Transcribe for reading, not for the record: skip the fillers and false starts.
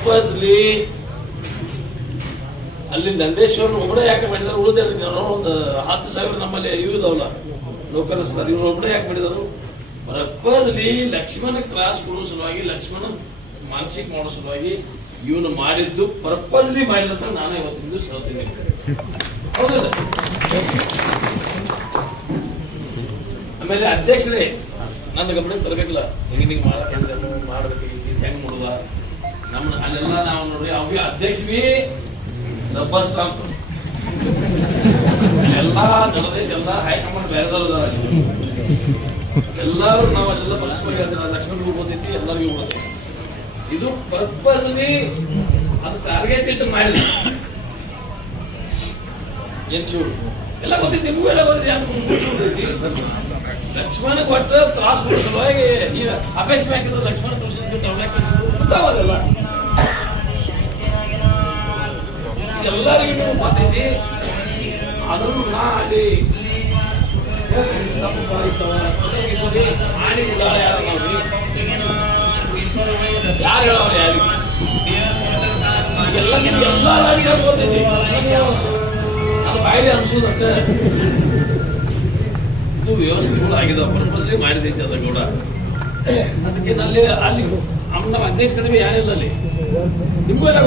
Purposely ಅಲ್ಲಿ ನಂದೇಶ್ವರ ಒಬ್ಬರೇ ಯಾಕೆ ಮಾಡಿದಾರೆ? ಉಳಿದ ಒಂದು 10,000 ನಮ್ಮಲ್ಲಿ ಇವು ಇದಾವಲ್ಲ ನೌಕರಸ್ತಾರೆ, ಇವ್ರು ಒಬ್ಬರೇ ಯಾಕೆ ಮಾಡಿದಾರು? ಪರ್ಪಸ್ಲಿ ಲಕ್ಷ್ಮಣ ತ್ರಾಸ್ ಕೊಡೋ ಸಲುವಾಗಿ, ಲಕ್ಷ್ಮಣ ಮಾನಸಿಕ ಮಾಡೋ ಸಲುವಾಗಿ ಇವನು ಮಾಡಿದ್ದು ಪರ್ಪಸ್ಲಿ ಮಾಡಿದಂತ ನಾನೇ ಇವತ್ತಿಂದು ಹೇಳ್ತೀನಿ. ಹೌದಲ್ಲ? ಆಮೇಲೆ ಅಧ್ಯಕ್ಷರೇ ನನ್ನ ಗಮನಕ್ಕೆ ತರಬೇಕಿಲ್ಲ, ಹಿಂಗೆ ಮಾಡ್ಬೇಕು, ಹೆಂಗ್ ನೋಡುವ ನಮ್ಮ ಅಲ್ಲೆಲ್ಲ ನಾವು ನೋಡ್ರಿ ಅವ್ರಿಗೆ ಅಧ್ಯಕ್ಷ ಬಿ ರಬ್ಬರ್ ಸ್ಟಾಂಪ್ ಎಲ್ಲಾ ನಡೆದೈತಿ, ಎಲ್ಲ ಹೈಕಮಾಂಡ್ ಬೇರೆದವ್ರ ಎಲ್ಲರೂ ನಾವು ಅಲ್ಲೆಲ್ಲ ಪರಿಸ್ಥಿತಿ ಲಕ್ಷ್ಮಣ್ ಓದೈತಿ, ಎಲ್ಲರಿಗೂ ಓದೈತಿ. ಇದು ಪರ್ಪಸ್ಲಿ ಅದು ಟಾರ್ಗೆಟ್ ಇಟ್ಟು ಮಾಡಿದ್ವಿ. ಜನ್ಸೂರು ಎಲ್ಲ ಗೊತ್ತೈತಿ, ನಿಮಗೂ ಎಲ್ಲ ಗೊತ್ತೈತಿ. ಲಕ್ಷ್ಮಣ ಕೊಟ್ಟ ತ್ರಾಸ ಕೊಡೋ ಸಲುವಾಗಿ ಈಗ ಅಪೇಕ್ಷೆ ಹಾಕಿದ್ರೆ ಲಕ್ಷ್ಮಣ ಗೊತ್ತಾಗೋದಲ್ಲ, ಎಲ್ಲರಿಗೂ ಗೊತ್ತೈತಿ. ಅದನ್ನು ನಾ ಅಲ್ಲಿ ಆಡಿ ಉಡಾಳ ಯಾರ ನಾವ್ರಿ, ಯಾರು ಹೇಳವ್ರಿ? ಯಾರಿಗೆ ಎಲ್ಲ ರಾಜಕಾರಣ ಗೊತ್ತೈತಿ, ನನ್ನ ಬಾಯಿಲೆ ಅನ್ಸೋದಕ್ಕ ಇದು ವ್ಯವಸ್ಥೆಗಳು ಆಗಿದಾವ, ಪರ್ಪಸ್ಲಿ ಮಾಡಿದೈತಿ ಅದ ಕೂಡ. ಅದಕ್ಕೆ ನಲ್ಲಿ ಅಲ್ಲಿ ನಮ್ಮ ಅಧ್ಯಕ್ಷ ಕಡಿಮೆ ಯಾರಿಲ್ಲ ಅಲ್ಲಿ, ನಿಮ್ಗೂ ಎಲ್ಲ